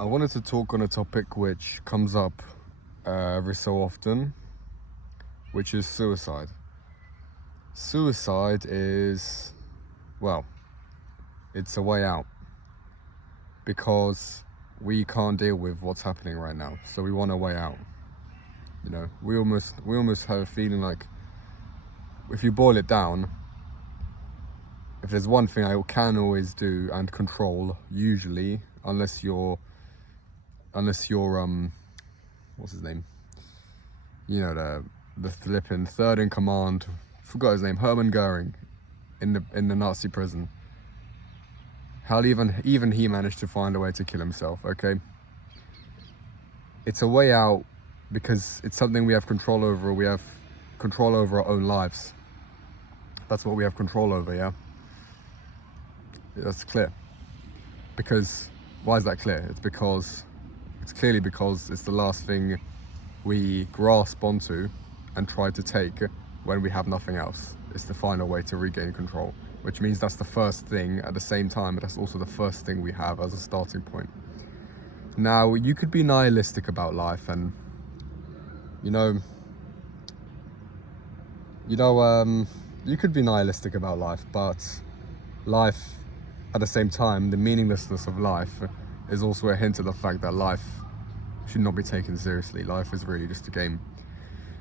I wanted to talk on a topic which comes up every so often, which is suicide. Suicide is, well, it's a way out because we can't deal with what's happening right now. So we want a way out. You know, we almost have a feeling like, if you boil it down, if there's one thing I can always do and control, usually, unless you're what's his name? You know, the flippin' third in command, forgot his name, Hermann Goering, in the Nazi prison. Hell, even he managed to find a way to kill himself. Okay, it's a way out because it's something we have control over. We have control over our own lives. That's what we have control over. Yeah, that's clear. Because why is that clear? It's clearly because it's the last thing we grasp onto and try to take when we have nothing else. It's the final way to regain control, which means that's the first thing at the same time, but that's also the first thing we have as a starting point. Now, you could be nihilistic about life, and you could be nihilistic about life, but life, at the same time, the meaninglessness of life is also a hint of the fact that life should not be taken seriously. Life is really just a game.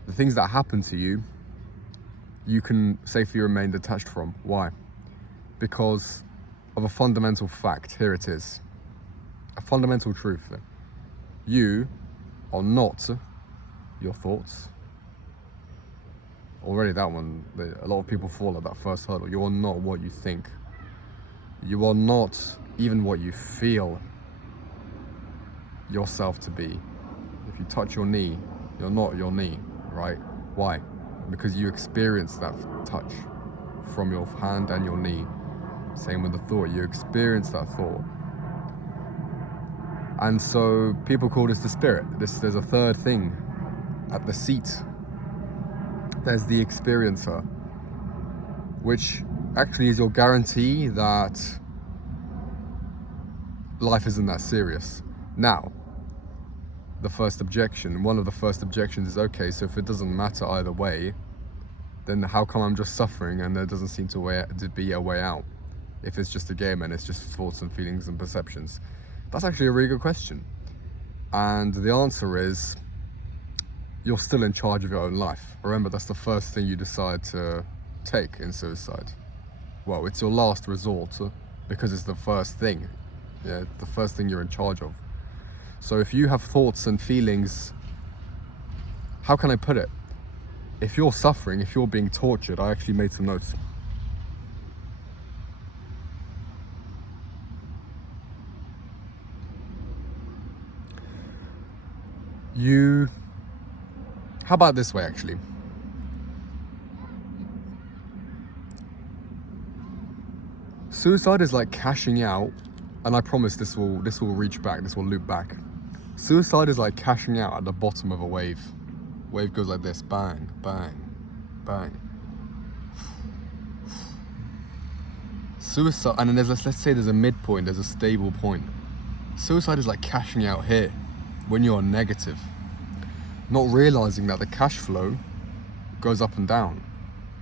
The things that happen to you, you can safely remain detached from. Why? Because of a fundamental fact. Here it is. A fundamental truth. You are not your thoughts. Already that one, a lot of people fall at that first hurdle. You are not what you think. You are not even what you feel yourself to be. If you touch your knee, you're not your knee, right? Why? Because you experience that touch from your hand and your knee. Same with the thought, you experience that thought. And so people call this the spirit. There's a third thing at the seat. There's the experiencer, which actually is your guarantee that life isn't that serious. Now, one of the first objections is, okay, so if it doesn't matter either way, then how come I'm just suffering and there doesn't seem to be a way out? If it's just a game and it's just thoughts and feelings and perceptions. That's actually a really good question. And the answer is, you're still in charge of your own life. Remember, that's the first thing you decide to take in suicide. Well, it's your last resort because it's the first thing. Yeah, the first thing you're in charge of. So if you have thoughts and feelings, how can I put it? If you're suffering, if you're being tortured, I actually made some notes. How about this way actually? Suicide is like cashing out, and I promise this will reach back, this will loop back. Suicide is like cashing out at the bottom of a wave. Wave goes like this, bang, bang, bang. Suicide, and then let's say there's a midpoint, there's a stable point. Suicide is like cashing out here, when you're negative. Not realizing that the cash flow goes up and down,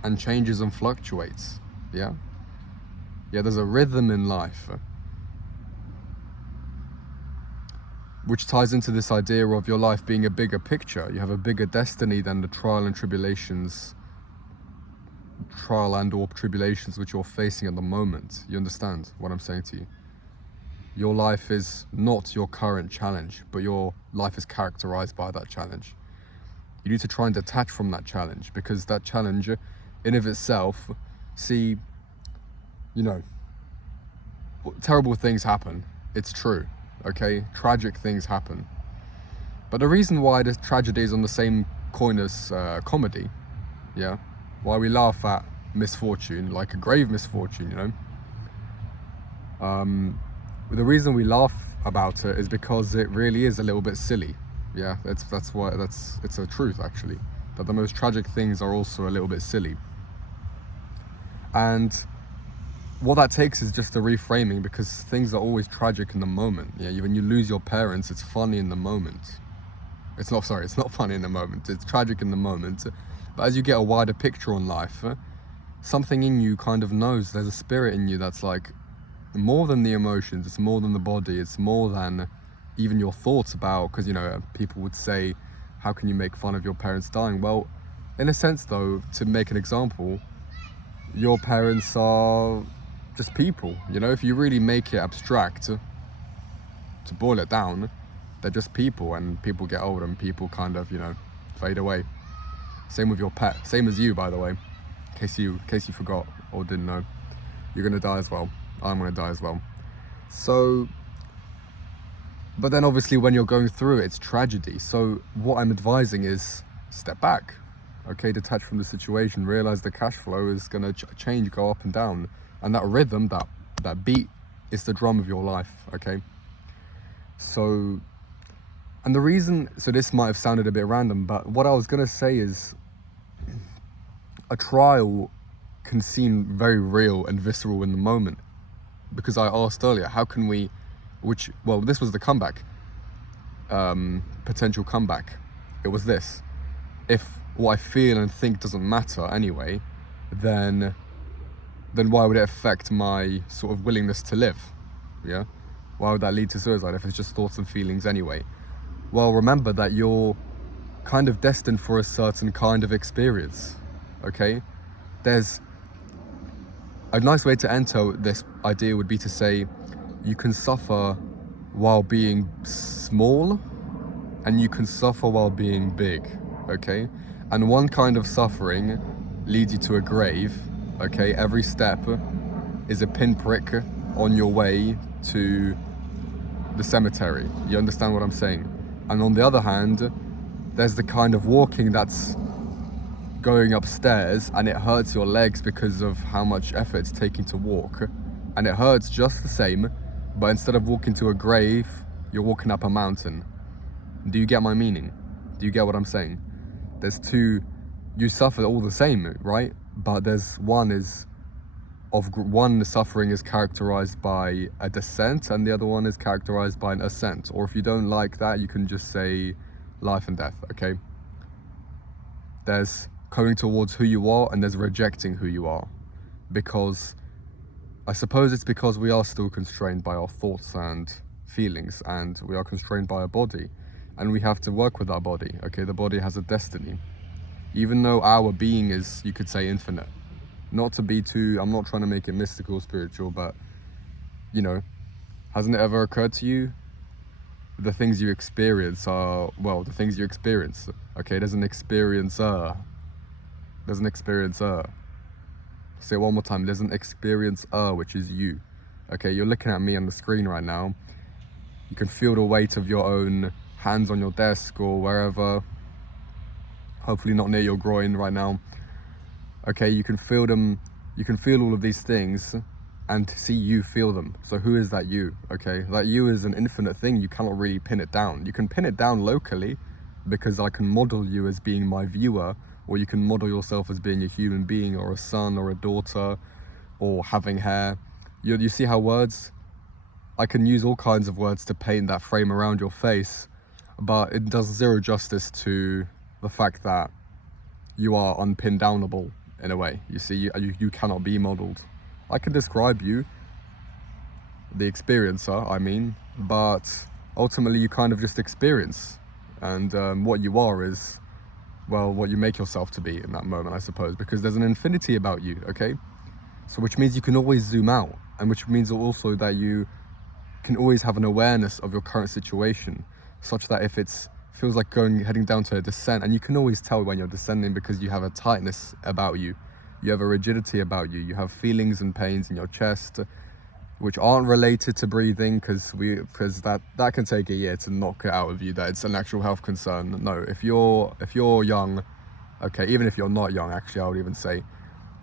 and changes and fluctuates, yeah? Yeah, there's a rhythm in life, which ties into this idea of your life being a bigger picture. You have a bigger destiny than the trial and or tribulations which you're facing at the moment. You understand what I'm saying to you? Your life is not your current challenge, but your life is characterized by that challenge. You need to try and detach from that challenge, because that challenge in of itself, terrible things happen. It's true, okay? Tragic things happen. But the reason why this tragedy is on the same coin as comedy, yeah? Why we laugh at misfortune, like a grave misfortune, the reason we laugh about it is because it really is a little bit silly. Yeah, it's a truth actually, that the most tragic things are also a little bit silly. And what that takes is just a reframing, because things are always tragic in the moment. Yeah, when you lose your parents, it's funny in the moment. It's not funny in the moment. It's tragic in the moment. But as you get a wider picture on life, something in you kind of knows, there's a spirit in you that's like more than the emotions, it's more than the body, it's more than even your thoughts about, because people would say, how can you make fun of your parents dying? Well, in a sense though, to make an example, your parents are just people. If you really make it abstract, to boil it down, they're just people, and people get old and people kind of fade away. Same with your pet, same as you, by the way, in case you forgot or didn't know. You're gonna die as well. I'm gonna die as well. So, but then obviously when you're going through it, it's tragedy. So what I'm advising is step back, okay? Detach from the situation, realize the cash flow is gonna change, go up and down. And that rhythm, that beat, is the drum of your life, okay? So, and the reason, so this might have sounded a bit random, but what I was gonna say is, a trial can seem very real and visceral in the moment. Because I asked earlier, how can we, this was the comeback, potential comeback. It was this: if what I feel and think doesn't matter anyway, then why would it affect my sort of willingness to live? Yeah? Why would that lead to suicide if it's just thoughts and feelings anyway? Well, remember that you're kind of destined for a certain kind of experience, okay? There's a nice way to enter this idea would be to say, you can suffer while being small, and you can suffer while being big, okay? And one kind of suffering leads you to a grave, okay? Every step is a pinprick on your way to the cemetery. You understand what I'm saying? And on the other hand, there's the kind of walking that's going upstairs and it hurts your legs because of how much effort it's taking to walk. And it hurts just the same, but instead of walking to a grave, you're walking up a mountain. Do you get my meaning? Do you get what I'm saying? There's two, you suffer all the same, right? But there's one suffering is characterized by a descent, and the other one is characterized by an ascent. Or if you don't like that, you can just say life and death, okay? There's going towards who you are, and there's rejecting who you are. Because I suppose it's because we are still constrained by our thoughts and feelings, and we are constrained by our body, and we have to work with our body, okay? The body has a destiny. Even though our being is, you could say, infinite. Not to be too, I'm not trying to make it mystical, spiritual, but, hasn't it ever occurred to you? The things you experience are, the things you experience, okay? There's an experiencer. Say it one more time. There's an experiencer, which is you. Okay, you're looking at me on the screen right now. You can feel the weight of your own hands on your desk or wherever. Hopefully not near your groin right now. Okay, you can feel them. You can feel all of these things and see you feel them. So who is that you? Okay, that you is an infinite thing. You cannot really pin it down. You can pin it down locally because I can model you as being my viewer, or you can model yourself as being a human being or a son or a daughter or having hair. You see how I can use all kinds of words to paint that frame around your face, but it does zero justice to the fact that you are unpin downable in a way. You see, you cannot be modeled. I can describe you, the experiencer, I mean, but ultimately you kind of just experience. And what you are is, what you make yourself to be in that moment, I suppose, because there's an infinity about you, okay? So which means you can always zoom out, and which means also that you can always have an awareness of your current situation, such that if it's feels like heading down to a descent, and you can always tell when you're descending because you have a tightness about you, you have a rigidity about you, you have feelings and pains in your chest, which aren't related to breathing, because that can take a year to knock it out of you that it's an actual health concern. No, if you're young, okay, even if you're not young, actually, I would even say,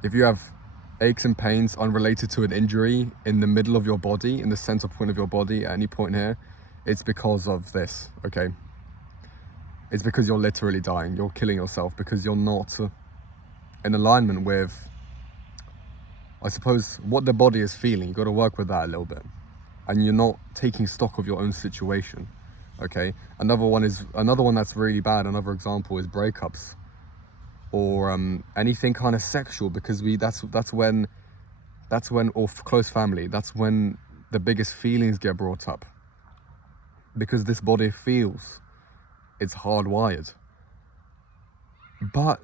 if you have aches and pains unrelated to an injury in the middle of your body, in the center point of your body at any point here, it's because of this, okay? It's because you're literally dying, you're killing yourself because you're not in alignment with I suppose what the body is feeling, you got to work with that a little bit, and you're not taking stock of your own situation. Okay, another one that's really bad. Another example is breakups, or anything kind of sexual, because that's when or close family. That's when the biggest feelings get brought up, because this body feels, it's hardwired. But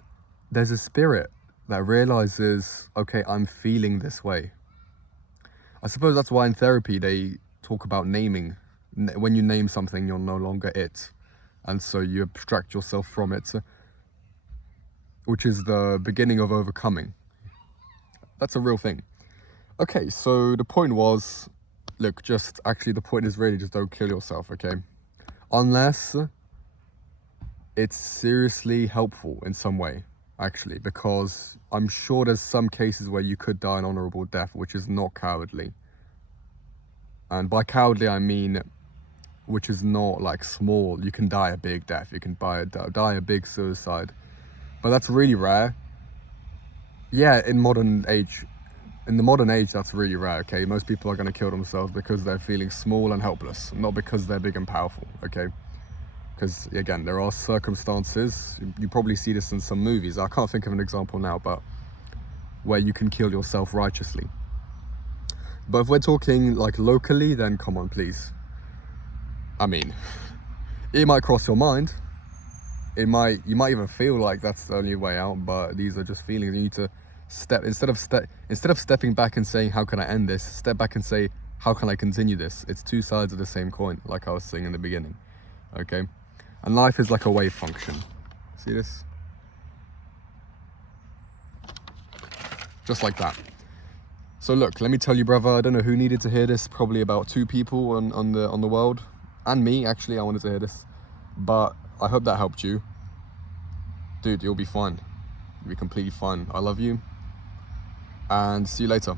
there's a spirit that realizes, okay, I'm feeling this way. I suppose that's why in therapy they talk about naming. When you name something, you're no longer it, and so you abstract yourself from it, which is the beginning of overcoming. That's a real thing. Okay, so the point was, look, the point is really just don't kill yourself, okay? Unless it's seriously helpful in some way, actually, because I'm sure there's some cases where you could die an honorable death, which is not cowardly. And by cowardly, I mean, which is not like small. You can die a big death, you can die a big suicide, but that's really rare. Yeah, in the modern age, that's really rare, okay? Most people are going to kill themselves because they're feeling small and helpless, not because they're big and powerful, okay? Because, again, there are circumstances, you probably see this in some movies, I can't think of an example now, but where you can kill yourself righteously. But if we're talking like locally, then come on, please. I mean, it might cross your mind, you might even feel like that's the only way out, but these are just feelings. You need to instead of stepping back and saying, how can I end this, step back and say, how can I continue this? It's two sides of the same coin, like I was saying in the beginning, okay? And life is like a wave function. See this? Just like that. So look, let me tell you, brother, I don't know who needed to hear this, probably about 2 people on the world, and me, actually, I wanted to hear this, but I hope that helped you. Dude, you'll be fine. You'll be completely fine. I love you, and see you later.